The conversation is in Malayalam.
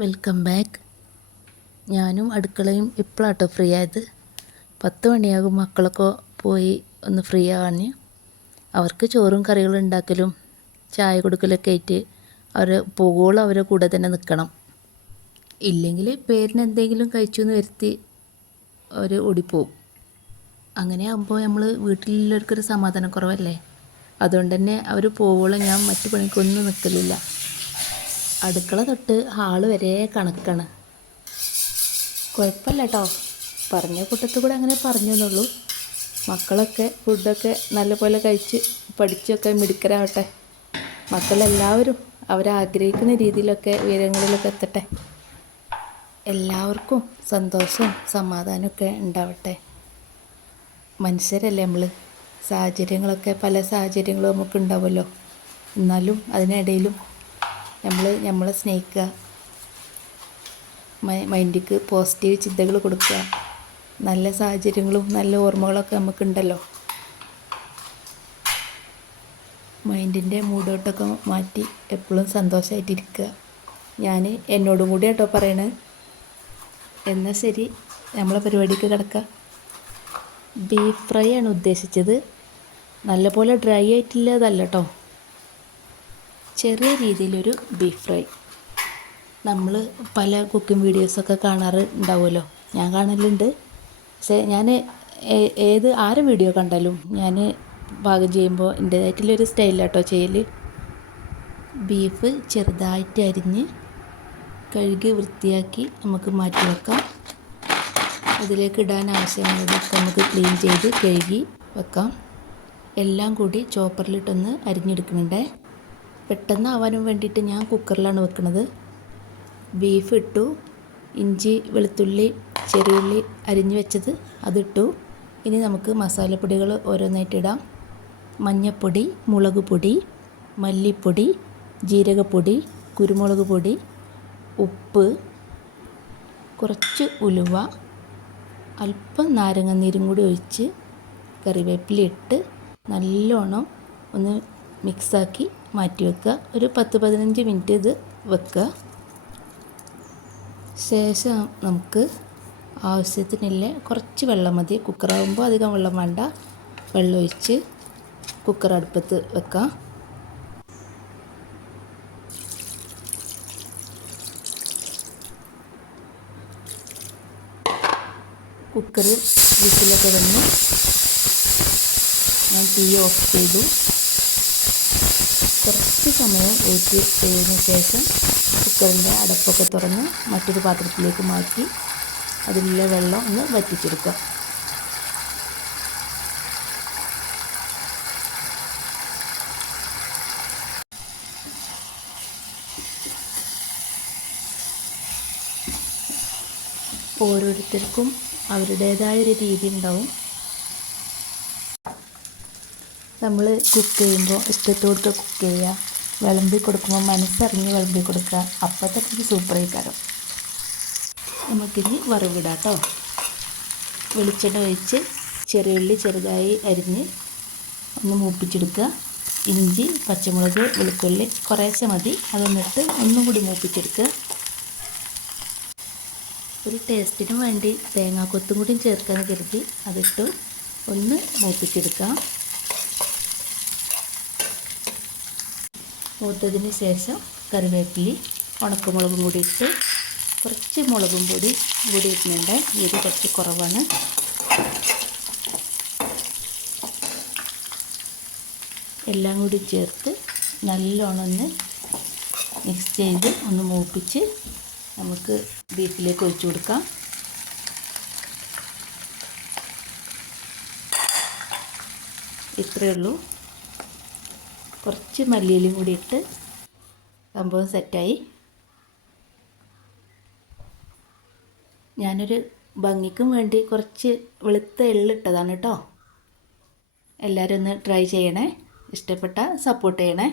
വെൽക്കം ബാക്ക് ഞാനും അടുക്കളയും ഇപ്പോഴാട്ടോ ഫ്രീ ആയത്. പത്ത് മണിയാകും മക്കളൊക്കെ പോയി ഒന്ന് ഫ്രീ ആവാൻ അവർക്ക് ചോറും കറികളും ഉണ്ടാക്കലും ചായ കൊടുക്കലൊക്കെ ആയിട്ട് അവർ പോകുമ്പോൾ അവരെ കൂടെ തന്നെ നിൽക്കണം ഇല്ലെങ്കിൽ പേരിന് എന്തെങ്കിലും കഴിച്ചു എന്ന് വരുത്തി അവർ ഓടിപ്പോവും. അങ്ങനെ ആകുമ്പോൾ നമ്മൾ വീട്ടിലുള്ളവർക്കൊരു സമാധാനക്കുറവല്ലേ? അതുകൊണ്ട് തന്നെ അവർ പോകുമ്പോൾ ഞാൻ മറ്റു പണിക്കൊന്നും നിൽക്കലില്ല അടുക്കള തൊട്ട് ഹാൾ വരെ കണക്കാണ്. കുഴപ്പമില്ല കേട്ടോ പറഞ്ഞ കൂട്ടത്തിൽ കൂടെ അങ്ങനെ പറഞ്ഞു എന്നുള്ളൂ. മക്കളൊക്കെ ഫുഡൊക്കെ നല്ലപോലെ കഴിച്ച് പഠിച്ചൊക്കെ മിടുക്കരാവട്ടെ. മക്കളെല്ലാവരും അവരാഗ്രഹിക്കുന്ന രീതിയിലൊക്കെ ഉയരങ്ങളിലൊക്കെ എത്തട്ടെ. എല്ലാവർക്കും സന്തോഷവും സമാധാനമൊക്കെ ഉണ്ടാവട്ടെ. മനുഷ്യരല്ലേ നമ്മൾ സാഹചര്യങ്ങളൊക്കെ പല സാഹചര്യങ്ങളും നമുക്ക് ഉണ്ടാവുമല്ലോ എന്നാലും അതിനിടയിലും നമ്മൾ നമ്മളെ സ്നേഹിക്കുക. മൈൻഡിക്ക് പോസിറ്റീവ് ചിന്തകൾ കൊടുക്കുക. നല്ല സാഹചര്യങ്ങളും നല്ല ഓർമ്മകളൊക്കെ നമുക്കുണ്ടല്ലോ. മൈൻഡിന്റെ മൂഡോട്ടൊക്കെ മാറ്റി എപ്പോഴും സന്തോഷമായിട്ടിരിക്കുക ഞാൻ എന്നോടും കൂടി കേട്ടോ പറയണത് എന്നാൽ ശരി നമ്മളെ പരിപാടിക്ക് കിടക്കാം. ബീഫ് ഫ്രൈ ആണ് ഉദ്ദേശിച്ചത്. നല്ലപോലെ ഡ്രൈ ആയിട്ടില്ലാതല്ല കേട്ടോ ചെറിയ രീതിയിലൊരു ബീഫ് ഫ്രൈ നമ്മൾ പല കുക്കിംഗ് വീഡിയോസൊക്കെ കാണാറ് ഉണ്ടാവുമല്ലോ ഞാൻ കാണലുണ്ട്. പക്ഷേ ഞാൻ ഏത് ആരെ വീഡിയോ കണ്ടാലും ഞാൻ പാകം ചെയ്യുമ്പോൾ എന്റേതായിട്ടുള്ളൊരു സ്റ്റൈലാട്ടോ ചെയ്യൽ ബീഫ് ചെറുതായിട്ട് അരിഞ്ഞ് കഴുകി വൃത്തിയാക്കി നമുക്ക് മാറ്റി വെക്കാം. അതിലേക്ക് ഇടാൻ ആവശ്യമുള്ളതൊക്കെ നമുക്ക് ക്ലീൻ ചെയ്ത് കഴുകി വെക്കാം. എല്ലാം കൂടി ചോപ്പറിലിട്ടൊന്ന് അരിഞ്ഞെടുക്കുന്നുണ്ടേ. പെട്ടെന്ന് ആവാനും വേണ്ടിയിട്ട് ഞാൻ കുക്കറിലാണ് വെക്കുന്നത് ബീഫ് ഇട്ടു ഇഞ്ചി വെളുത്തുള്ളി ചെറിയുള്ളി അരിഞ്ഞു വെച്ചത് അതിട്ടു. ഇനി നമുക്ക് മസാലപ്പൊടികൾ ഓരോന്നായിട്ടിടാം മഞ്ഞൾപ്പൊടി മുളക് പൊടി മല്ലിപ്പൊടി ജീരകപ്പൊടി കുരുമുളക് പൊടി ഉപ്പ് കുറച്ച് ഉലുവ അല്പം നാരങ്ങ നീരും കൂടി ഒഴിച്ച് കറിവേപ്പില ഇട്ട് നല്ലോണം ഒന്ന് മിക്സാക്കി മാറ്റി വെക്കുക. ഒരു പത്ത് പതിനഞ്ച് മിനിറ്റ് ഇത് വെക്കുക. ശേഷം നമുക്ക് ആവശ്യത്തിനുള്ള കുറച്ച് വെള്ളം മതി. കുക്കറാകുമ്പോൾ അധികം വെള്ളം വേണ്ട. വെള്ളം ഒഴിച്ച് കുക്കർ അടുപ്പത്ത് വെക്കാം. കുക്കർ വിസിലൊക്കെ വന്നു. ഞാൻ തീ ഓഫ് ചെയ്തു. കുറച്ച് സമയം വെയിറ്റ് ചെയ്തതിന് ശേഷം കുക്കറിന്റെ അടപ്പൊക്കെ തുറന്ന് മറ്റൊരു പാത്രത്തിലേക്ക് മാറ്റി അതിലുള്ള വെള്ളം ഒന്ന് വറ്റിച്ചെടുക്കുക. ഓരോരുത്തർക്കും അവരുടേതായൊരു രീതി ഉണ്ടാവും. നമ്മൾ കുക്ക് ചെയ്യുമ്പോൾ ഇഷ്ടത്തോടെ കുക്ക് ചെയ്യുക. വിളമ്പി കൊടുക്കുമ്പോൾ മനസ്സറിഞ്ഞ് വിളമ്പി കൊടുക്കുക. അപ്പോഴത്തെ സൂപ്പർ ആയിക്കാരം. നമുക്കിനി വറവിടാം കേട്ടോ വെളിച്ചെണ്ണ ഒഴിച്ച് ചെറിയുള്ളി ചെറുതായി അരിഞ്ഞ് ഒന്ന് മൂപ്പിച്ചെടുക്കുക. ഇഞ്ചി പച്ചമുളക് വെളുത്തുള്ളി കുറേശ്ശെ മതി. അതൊന്നിട്ട് ഒന്നും കൂടി മൂപ്പിച്ചെടുക്കുക. ഒരു ടേസ്റ്റിന് വേണ്ടി തേങ്ങാക്കൊത്തും കൂടി ചേർക്കാൻ കരുതി അതിട്ട് ഒന്ന് മൂപ്പിച്ചെടുക്കാം. മൂത്തതിന് ശേഷം കറിവേപ്പിലി ഉണക്കമുളകും കൂടി ഇട്ട് കുറച്ച് മുളകും പൊടി കൂടി ഇടുന്നുണ്ട് ഇത് കുറച്ച് കുറവാണ്. എല്ലാം കൂടി ചേർത്ത് നല്ലോണം ഒന്ന് മിക്സ് ചെയ്ത് ഒന്ന് മൂപ്പിച്ച് നമുക്ക് ബീഫിലേക്ക് ഒഴിച്ചു കൊടുക്കാം. ഇത്രയേ ഉള്ളൂ. കുറച്ച് മല്ലിയിലും കൂടി ഇട്ട് സംഭവം സെറ്റായി. ഞാനൊരു ഭംഗിക്കും വേണ്ടി കുറച്ച് വെളുത്ത എള്ളിട്ടതാണ് കേട്ടോ. എല്ലാവരും ഒന്ന് ട്രൈ ചെയ്യണേ. ഇഷ്ടപ്പെട്ട സപ്പോർട്ട് ചെയ്യണേ.